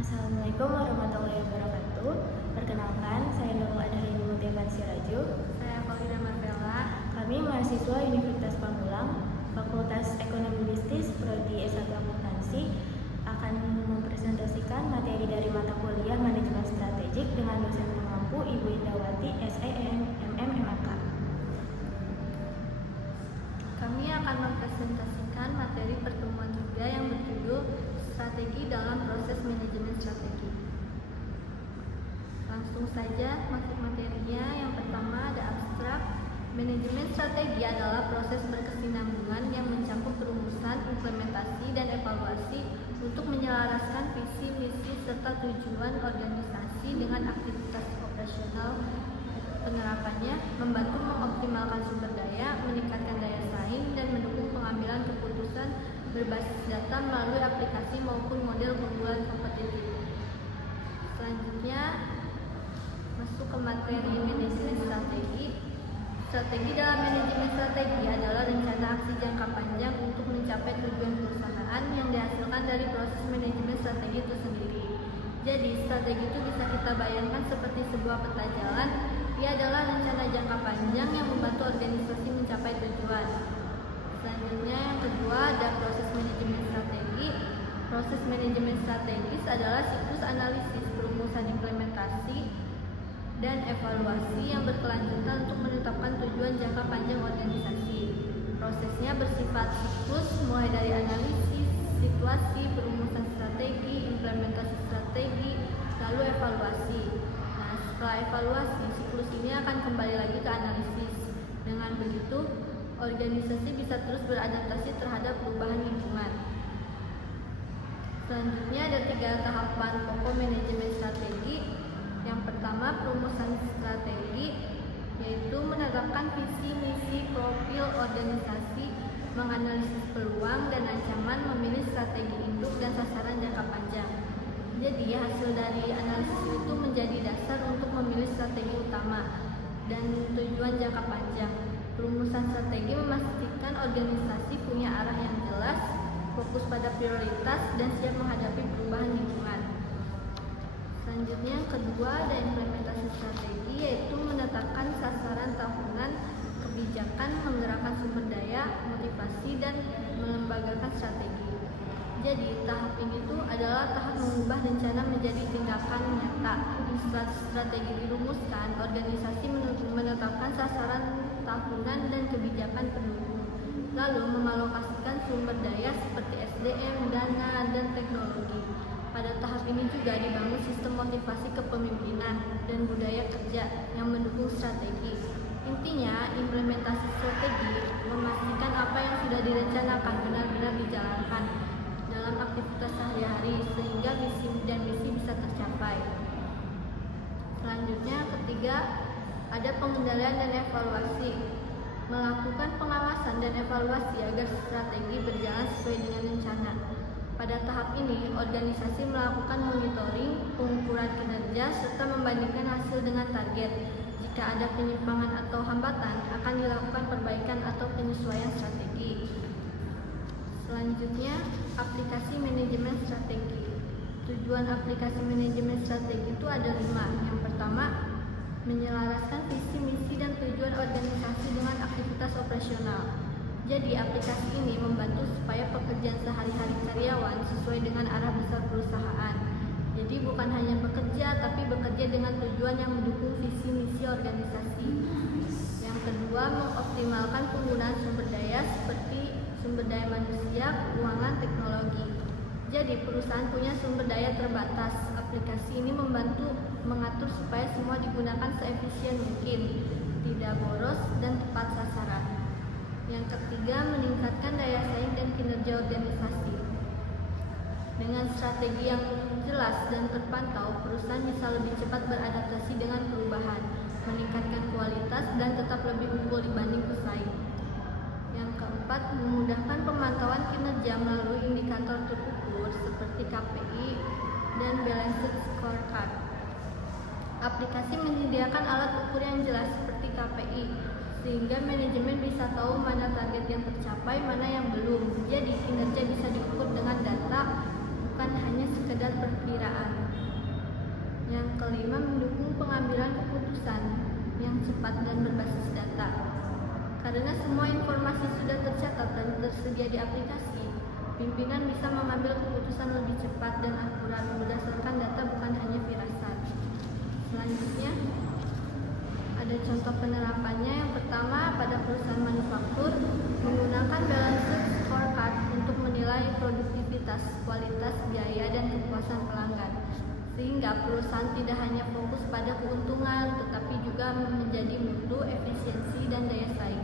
Assalamualaikum warahmatullahi wabarakatuh. Perkenalkan, saya Nurul Adharini Mutiapan Siraju. Saya Fauzia Marvella. Kami mahasiswa Universitas Pamulang, Fakultas Ekonomi Bisnis, Prodi S1 Akuntansi, akan mempresentasikan materi dari mata kuliah Manajemen Strategik dengan dosen pengampu Ibu Indawati, SEM, MMAK. Kami akan mempresentasikan materi pertemuan 3 yang berjudul Strategi dalam Proses Manajemen Strategi. Langsung saja masuk materinya. Yang pertama ada abstrak. Manajemen strategi adalah proses berkesinambungan yang mencakup perumusan, implementasi, dan evaluasi untuk menyelaraskan visi, misi, serta tujuan organisasi dengan aktivitas operasional. Penerapannya membantu mengoptimalkan sumber daya, meningkatkan daya saing, dan mendukung pengambilan keputusan berbasis data melalui aplikasi maupun model unggulan kompetitif. Selanjutnya masuk ke materi manajemen strategi. Strategi dalam manajemen strategi adalah rencana aksi jangka panjang untuk mencapai tujuan perusahaan yang dihasilkan dari proses manajemen strategi itu sendiri. Jadi strategi itu bisa kita bayangkan seperti sebuah peta jalan. Ia adalah rencana jangka panjang yang membantu organisasi mencapai tujuan. Selanjutnya yang kedua ada proses manajemen strategi. Proses manajemen strategis adalah siklus analisis, perumusan, implementasi, dan evaluasi yang berkelanjutan untuk menetapkan tujuan jangka panjang organisasi. Prosesnya bersifat siklus mulai dari analisis, situasi, perumusan strategi, implementasi strategi, lalu evaluasi. Nah, setelah evaluasi, siklus ini akan kembali lagi ke analisis. Dengan begitu, organisasi bisa terus beradaptasi terhadap perubahan lingkungan. Selanjutnya ada 3 tahapan pokok manajemen strategi. Yang pertama, perumusan strategi, yaitu menetapkan visi, misi, profil organisasi, menganalisis peluang dan ancaman, memilih strategi induk dan sasaran jangka panjang. Jadi hasil dari analisis itu menjadi dasar untuk memilih strategi utama dan tujuan jangka panjang. Perumusan strategi memastikan organisasi punya arah yang jelas, fokus pada prioritas, dan siap menghadapi perubahan lingkungan. Selanjutnya yang kedua ada implementasi strategi, yaitu menetapkan sasaran tahunan, kebijakan, menggerakkan sumber daya, motivasi, dan melembagakan strategi. Jadi tahap ini tuh adalah tahap mengubah rencana menjadi tindakan nyata. Setelah strategi dirumuskan, organisasi menetapkan sasaran tahunan dan kebijakan pendukung, lalu mengalokasikan sumber daya seperti SDM, dana, dan teknologi. Pada tahap ini juga dibangun sistem motivasi kepemimpinan dan budaya kerja yang mendukung strategi. Intinya, implementasi strategi memastikan apa yang sudah direncanakan benar-benar dijalankan dalam aktivitas sehari-hari sehingga visi dan misi bisa tercapai. Selanjutnya, ketiga, ada pengendalian dan evaluasi. Melakukan pengawasan dan evaluasi agar strategi berjalan sesuai dengan rencana. Pada tahap ini, organisasi melakukan monitoring, pengukuran kinerja, serta membandingkan hasil dengan target. Jika ada penyimpangan atau hambatan, akan dilakukan perbaikan atau penyesuaian strategi. Selanjutnya, aplikasi manajemen strategi. Tujuan aplikasi manajemen strategi itu ada 5. Yang pertama, menyelaraskan visi, misi, dan tujuan organisasi dengan aktivitas operasional. Jadi aplikasi ini membantu supaya pekerjaan sehari-hari karyawan sesuai dengan arah besar perusahaan. Jadi bukan hanya bekerja, tapi bekerja dengan tujuan yang mendukung visi misi organisasi. Yang kedua, mengoptimalkan penggunaan sumber daya seperti sumber daya manusia, keuangan, teknologi. Jadi perusahaan punya sumber daya terbatas. Aplikasi ini membantu mengatur supaya semua digunakan seefisien mungkin, tidak boros, dan tepat sasaran. Yang ketiga, meningkatkan daya saing dan kinerja organisasi. Dengan strategi yang jelas dan terpantau, perusahaan bisa lebih cepat beradaptasi dengan perubahan, meningkatkan kualitas, dan tetap lebih unggul dibanding pesaing. Yang keempat, memudahkan pemantauan kinerja melalui indikator terukur seperti KPI dan Balanced Scorecard. Aplikasi menyediakan alat ukur yang jelas seperti KPI, sehingga manajemen bisa tahu mana target yang tercapai, mana yang belum. Jadi kinerja bisa diukur dengan data, bukan hanya sekedar perkiraan. kelima, mendukung pengambilan keputusan yang cepat dan berbasis data. Karena semua informasi sudah tercatat dan tersedia di aplikasi, pimpinan bisa mengambil keputusan lebih cepat dan akurat berdasarkan data, bukan hanya firasat. Selanjutnya, ada contoh penerapannya. Yang pertama, pada perusahaan manufaktur, menggunakan balanced scorecard untuk menilai produktivitas, kualitas, biaya, dan kepuasan pelanggan. Sehingga perusahaan tidak hanya fokus pada keuntungan, tetapi juga menjadi mutu, efisiensi, dan daya saing.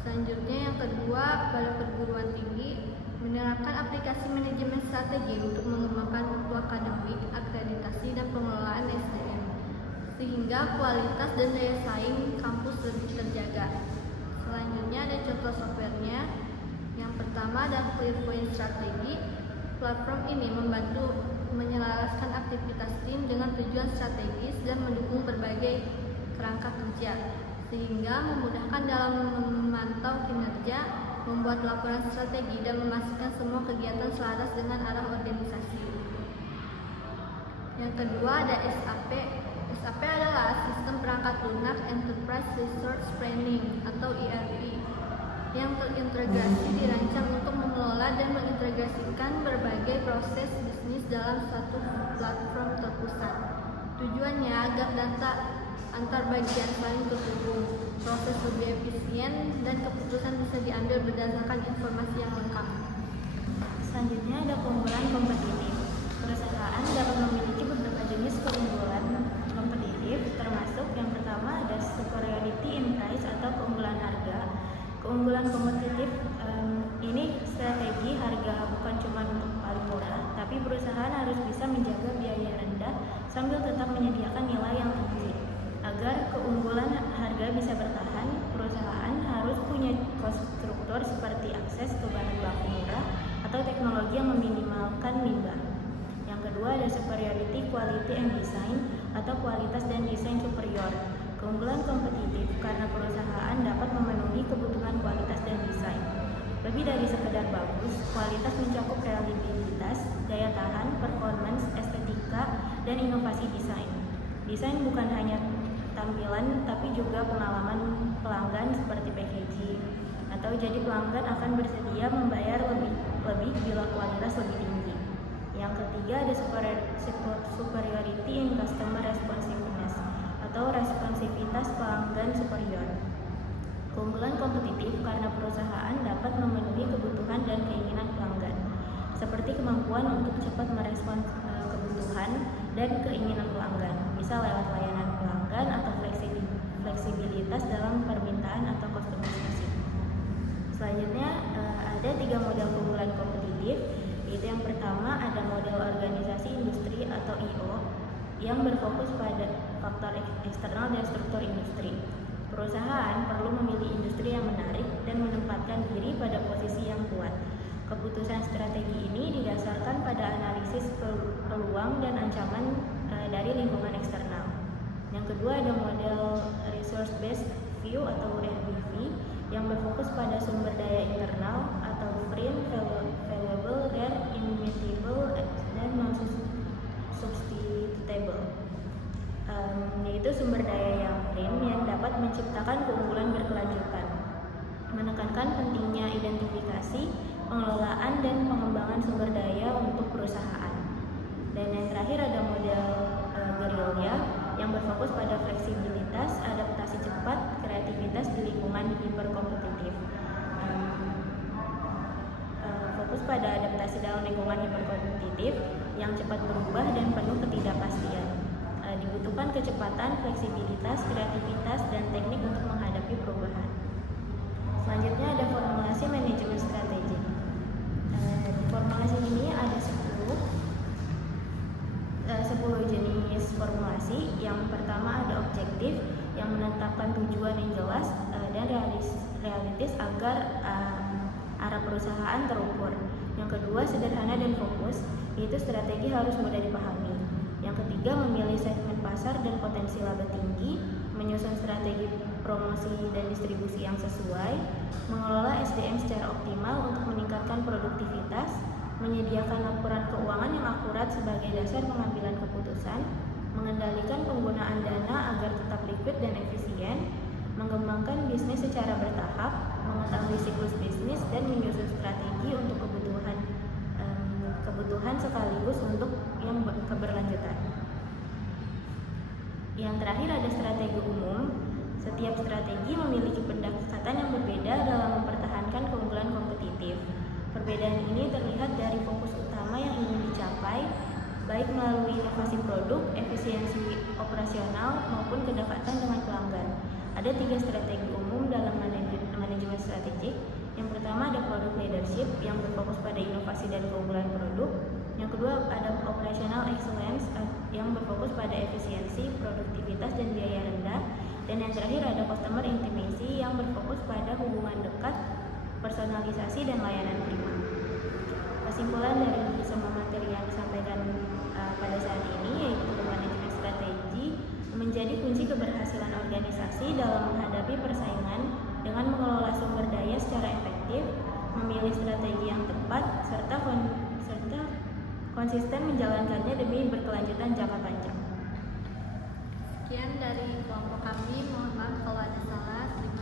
Selanjutnya, yang kedua, pada perguruan tinggi, menerapkan aplikasi manajemen strategi untuk mengembangkan mutu akademik, akreditasi, dan pengelolaan SDM, sehingga kualitas dan daya saing kampus lebih terjaga. Selanjutnya ada contoh softwarenya. Yang pertama ada Clearpoint Strategi. Platform ini membantu menyelaraskan aktivitas tim dengan tujuan strategis dan mendukung berbagai kerangka kerja, sehingga memudahkan dalam memantau kinerja, membuat laporan strategi, dan memastikan semua kegiatan selaras dengan arah organisasi. Yang kedua ada SAP. SAP adalah Sistem Perangkat Lunak Enterprise Resource Planning atau ERP yang terintegrasi dirancang untuk mengelola dan mengintegrasikan berbagai proses bisnis dalam satu platform terpusat. Tujuannya agar data antar bagian saling terhubung, proses lebih efisien, dan keputusan bisa diambil berdasarkan informasi yang lengkap. Selanjutnya ada keunggulan kompetitif. Perusahaan dapat memiliki beberapa jenis keunggulan kompetitif, termasuk yang pertama ada superiority in price atau keunggulan harga. Keunggulan kompetitif ini strategi harga bukan cuma untuk paling murah, tapi perusahaan harus bisa menjaga biaya rendah sambil tetap menyediakan nilai yang tinggi. Agar keunggulan harga bisa bertahan, perusahaan harus punya cost struktur seperti akses ke bahan baku murah atau teknologi yang meminimalkan limbah. Yang kedua ada superiority quality and design atau kualitas dan desain superior. Keunggulan kompetitif karena perusahaan dapat memenuhi kebutuhan kualitas dan desain. Lebih dari sekedar bagus, kualitas mencakup reliabilitas, daya tahan, performance, estetika, dan inovasi desain. Desain bukan hanya tampilan, tapi juga pengalaman pelanggan seperti packaging, atau jadi pelanggan akan bersedia membayar lebih bila kualitas lebih tinggi. Yang ketiga ada superiority in customer responsiveness atau responsivitas pelanggan superior. Keunggulan kompetitif karena perusahaan dapat memenuhi kebutuhan dan keinginan pelanggan, seperti kemampuan untuk cepat merespons kebutuhan dan keinginan pelanggan, bisa lewat layanan pelanggan atau fleksibilitas dalam permintaan atau customisasi. Selanjutnya ada 3 model keunggulan kompetitif, yaitu yang pertama ada model organisasi industri atau IO yang berfokus pada faktor eksternal dan struktur industri. Perusahaan perlu memilih industri yang menarik dan menempatkan diri pada posisi yang kuat. Keputusan strategi ini didasarkan pada analisis peluang dan ancaman dari lingkungan eksternal. Yang kedua ada model resource based view atau RBV yang berfokus pada sumber daya internal atau print, valuable, rare, immutable, dan non-substitutable, yaitu sumber daya yang print yang dapat menciptakan keunggulan berkelanjutan, menekankan pentingnya identifikasi, pengelolaan, dan pengembangan sumber daya untuk perusahaan. Dan yang terakhir ada model guerrilla yang berfokus pada fleksibilitas, adaptasi cepat, kreativitas di lingkungan hiperkompetitif. Fokus pada adaptasi dalam lingkungan hiperkompetitif yang cepat berubah dan penuh ketidakpastian. Dibutuhkan kecepatan, fleksibilitas, kreativitas, dan teknik untuk menghadapi perubahan. Selanjutnya ada formulasi manajemen strategi. Di formulasi ini ada 10 jenis formulasi. Yang pertama ada objektif yang menetapkan tujuan yang jelas dan realistis agar arah perusahaan terukur. Yang kedua sederhana dan fokus, yaitu strategi harus mudah dipahami. Yang ketiga memilih segmen pasar dan potensi laba tinggi, menyusun strategi promosi dan distribusi yang sesuai, mengelola SDM secara optimal untuk meningkatkan produktivitas, menyediakan laporan keuangan yang akurat sebagai dasar pengambilan keputusan, mengendalikan penggunaan dana agar tetap liquid dan efisien, mengembangkan bisnis secara bertahap, mengetahui siklus bisnis, dan menyusun strategi untuk kebutuhan sekaligus untuk yang keberlanjutan. Yang terakhir ada strategi umum. Setiap strategi memiliki pendekatan yang berbeda dalam mempertahankan keunggulan kompetitif. Perbedaan ini terlihat dari fokus utama yang ingin dicapai, baik melalui inovasi produk, efisiensi operasional, maupun kedekatan dengan pelanggan. Ada 3 strategi umum dalam manajemen strategik. Yang pertama ada product leadership yang berfokus pada inovasi dan keunggulan produk. Yang kedua ada operational excellence yang berfokus pada efisiensi, produktivitas, dan biaya rendah. Dan yang terakhir ada customer intimacy yang berfokus pada hubungan dekat, personalisasi, dan layanan prima. Kesimpulan dari semua materi yang disampaikan pada saat ini yaitu manajemen strategi menjadi kunci keberhasilan organisasi dalam menghadapi persaingan dengan mengelola sumber daya secara efektif, memilih strategi yang tepat, serta konsisten menjalankannya demi berkelanjutan jangka panjang. Sekian dari kelompok kami, mohon maaf kalau ada salah. Terima